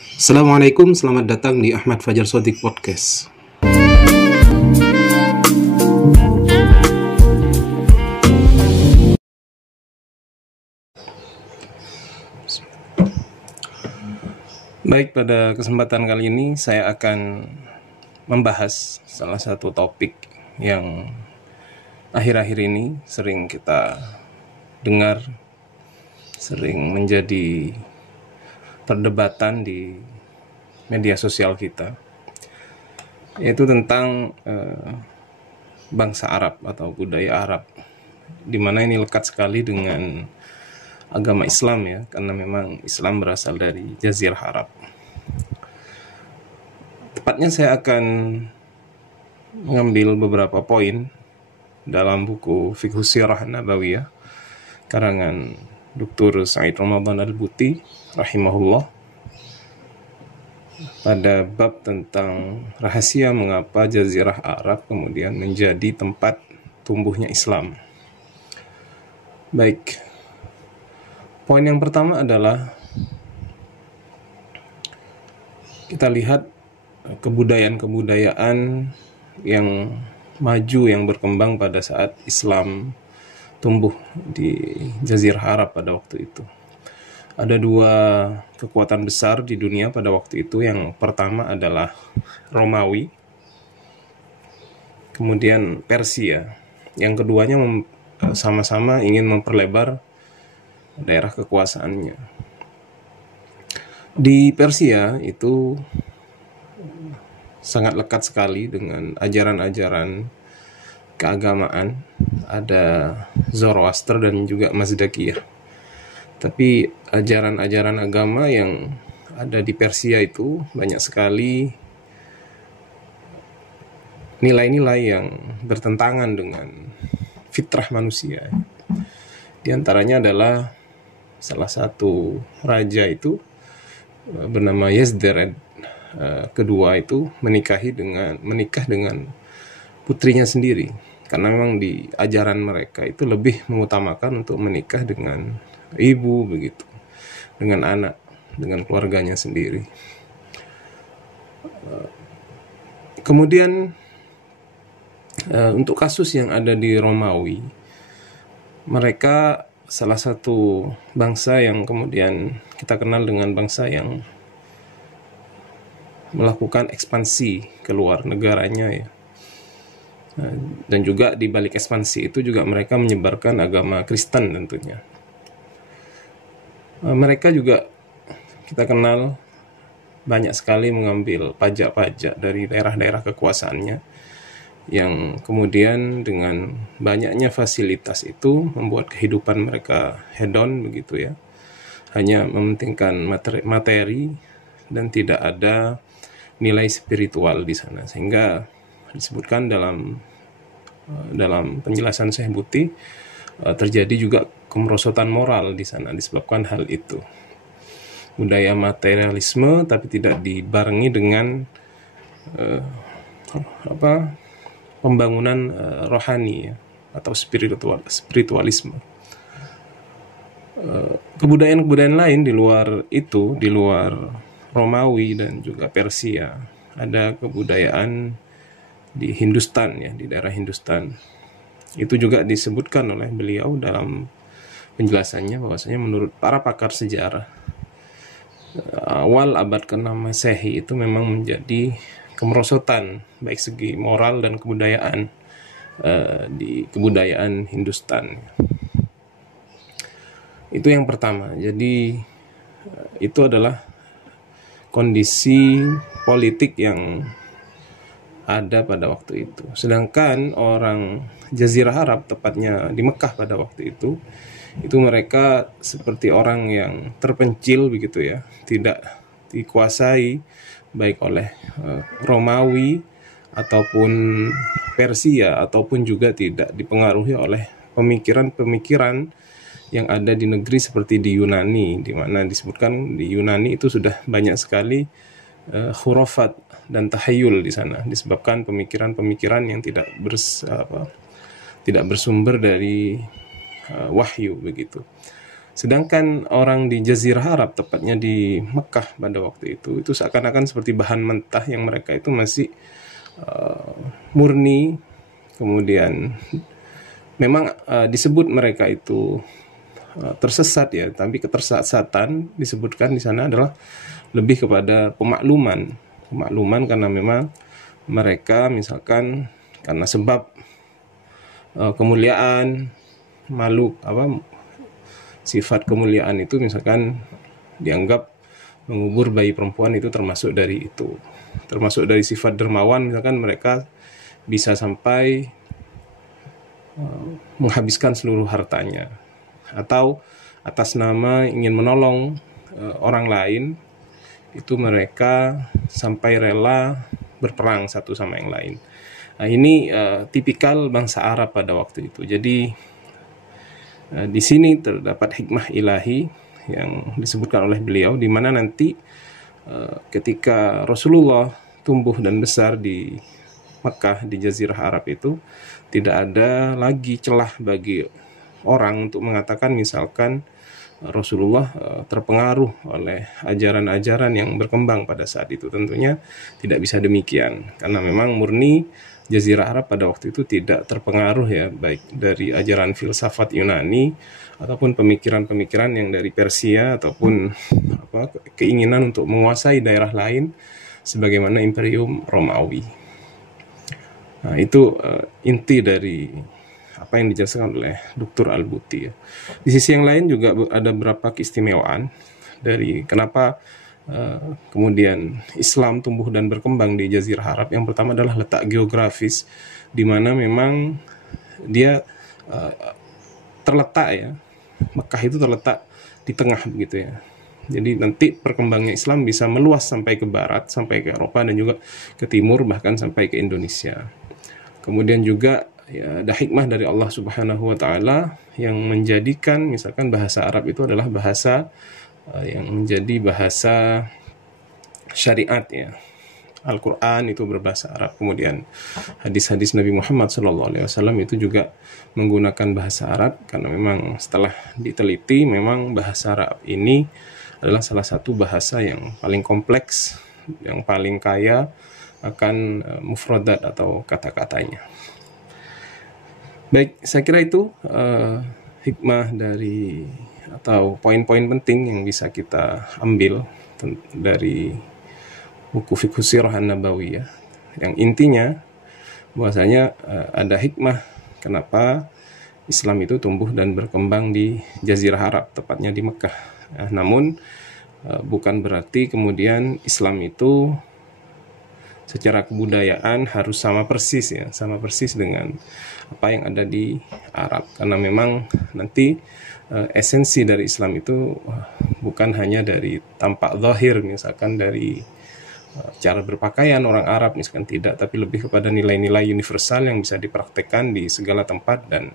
Assalamualaikum, selamat datang di Ahmad Fajar Shodiq Podcast. Baik, pada kesempatan kali ini saya akan membahas salah satu topik yang akhir-akhir ini sering kita dengar, sering menjadi perdebatan di media sosial kita, yaitu tentang bangsa Arab atau budaya Arab, di mana ini lekat sekali dengan agama Islam ya, karena memang Islam berasal dari Jazirah Arab. Tepatnya saya akan mengambil beberapa poin dalam buku Fiqh Sirah Nabawiyah karangan Dr. Said Ramadan Al-Buti rahimahullah, pada bab tentang rahasia mengapa Jazirah Arab kemudian menjadi tempat tumbuhnya Islam. Baik, poin yang pertama adalah kita lihat kebudayaan-kebudayaan yang maju, yang berkembang pada saat Islam tumbuh di Jazirah Arab pada waktu itu. Ada dua kekuatan besar di dunia pada waktu itu. Yang pertama adalah Romawi, kemudian Persia. Yang keduanya sama-sama ingin memperlebar daerah kekuasaannya. Di Persia itu sangat lekat sekali dengan ajaran-ajaran keagamaan. Ada Zoroaster dan juga Mazdakiyah. Tapi ajaran-ajaran agama yang ada di Persia itu banyak sekali nilai-nilai yang bertentangan dengan fitrah manusia. Di antaranya adalah salah satu raja itu bernama Yazdarid kedua itu menikah dengan putrinya sendiri, karena memang di ajaran mereka itu lebih mengutamakan untuk menikah dengan ibu, begitu, dengan anak, dengan keluarganya sendiri. Kemudian untuk kasus yang ada di Romawi, mereka salah satu bangsa yang kemudian kita kenal dengan bangsa yang melakukan ekspansi keluar negaranya ya. Dan juga di balik ekspansi itu juga mereka menyebarkan agama Kristen tentunya. Mereka juga kita kenal banyak sekali mengambil pajak-pajak dari daerah-daerah kekuasaannya, yang kemudian dengan banyaknya fasilitas itu membuat kehidupan mereka hedon begitu ya, hanya mementingkan materi dan tidak ada nilai spiritual di sana, sehingga disebutkan dalam penjelasan Syekh Buti terjadi juga kemerosotan moral di sana disebabkan hal itu. Budaya materialisme tapi tidak dibarengi dengan pembangunan rohani ya, atau spiritualisme. Kebudayaan-kebudayaan lain di luar itu, di luar Romawi dan juga Persia, ada kebudayaan di Hindustan ya, di daerah Hindustan. Itu juga disebutkan oleh beliau dalam penjelasannya bahwasanya menurut para pakar sejarah, awal abad ke-6 Masehi itu memang menjadi kemerosotan baik segi moral dan kebudayaan di kebudayaan Hindustan. Itu yang pertama. Jadi itu adalah kondisi politik yang ada pada waktu itu. Sedangkan orang Jazirah Arab, tepatnya di Mekah pada waktu itu mereka seperti orang yang terpencil begitu ya, tidak dikuasai baik oleh Romawi ataupun Persia, ataupun juga tidak dipengaruhi oleh pemikiran-pemikiran yang ada di negeri seperti di Yunani, di mana disebutkan di Yunani itu sudah banyak sekali khurafat dan tahayul di sana, disebabkan pemikiran-pemikiran yang tidak bersumber dari wahyu begitu. Sedangkan orang di Jazirah Arab, tepatnya di Mekah pada waktu itu seakan-akan seperti bahan mentah yang mereka itu masih murni. Kemudian memang disebut mereka itu tersesat ya, tapi ketersesatan disebutkan di sana adalah lebih kepada pemakluman karena memang mereka misalkan karena sebab kemuliaan, malu sifat kemuliaan itu misalkan dianggap mengubur bayi perempuan itu termasuk dari itu. Termasuk dari sifat dermawan, misalkan mereka bisa sampai menghabiskan seluruh hartanya. Atau atas nama ingin menolong orang lain, itu mereka sampai rela berperang satu sama yang lain. Nah, ini tipikal bangsa Arab pada waktu itu. Jadi di sini terdapat hikmah ilahi yang disebutkan oleh beliau, di mana nanti ketika Rasulullah tumbuh dan besar di Mekah, di Jazirah Arab itu, tidak ada lagi celah bagi orang untuk mengatakan misalkan Rasulullah terpengaruh oleh ajaran-ajaran yang berkembang pada saat itu. Tentunya tidak bisa demikian, karena memang murni Jazirah Arab pada waktu itu tidak terpengaruh ya, baik dari ajaran filsafat Yunani ataupun pemikiran-pemikiran yang dari Persia, ataupun keinginan untuk menguasai daerah lain sebagaimana Imperium Romawi. Nah, itu inti dari apa yang dijelaskan oleh Dr. Al-Buti ya. Di sisi yang lain juga ada beberapa keistimewaan dari kenapa kemudian Islam tumbuh dan berkembang di Jazirah Arab. Yang pertama adalah letak geografis, di mana memang dia terletak ya, Mekah itu terletak di tengah begitu ya. Jadi nanti perkembangannya Islam bisa meluas sampai ke barat, sampai ke Eropa, dan juga ke timur, bahkan sampai ke Indonesia. Kemudian juga ya, ada hikmah dari Allah Subhanahu wa Ta'ala yang menjadikan misalkan bahasa Arab itu adalah bahasa yang menjadi bahasa syariat ya. Al-Quran itu berbahasa Arab, kemudian hadis-hadis Nabi Muhammad SAW itu juga menggunakan bahasa Arab, karena memang setelah diteliti memang bahasa Arab ini adalah salah satu bahasa yang paling kompleks, yang paling kaya akan mufradat atau kata-katanya. Baik, saya kira itu hikmah dari atau poin-poin penting yang bisa kita ambil dari buku Fiqh Sirah An-Nabawiyah, yang intinya bahwasanya ada hikmah kenapa Islam itu tumbuh dan berkembang di Jazirah Arab, tepatnya di Mekah. Namun bukan berarti kemudian Islam itu secara kebudayaan harus sama persis ya, sama persis dengan apa yang ada di Arab, karena memang nanti esensi dari Islam itu bukan hanya dari tampak zahir, misalkan dari cara berpakaian orang Arab misalkan, tidak, tapi lebih kepada nilai-nilai universal yang bisa dipraktekkan di segala tempat dan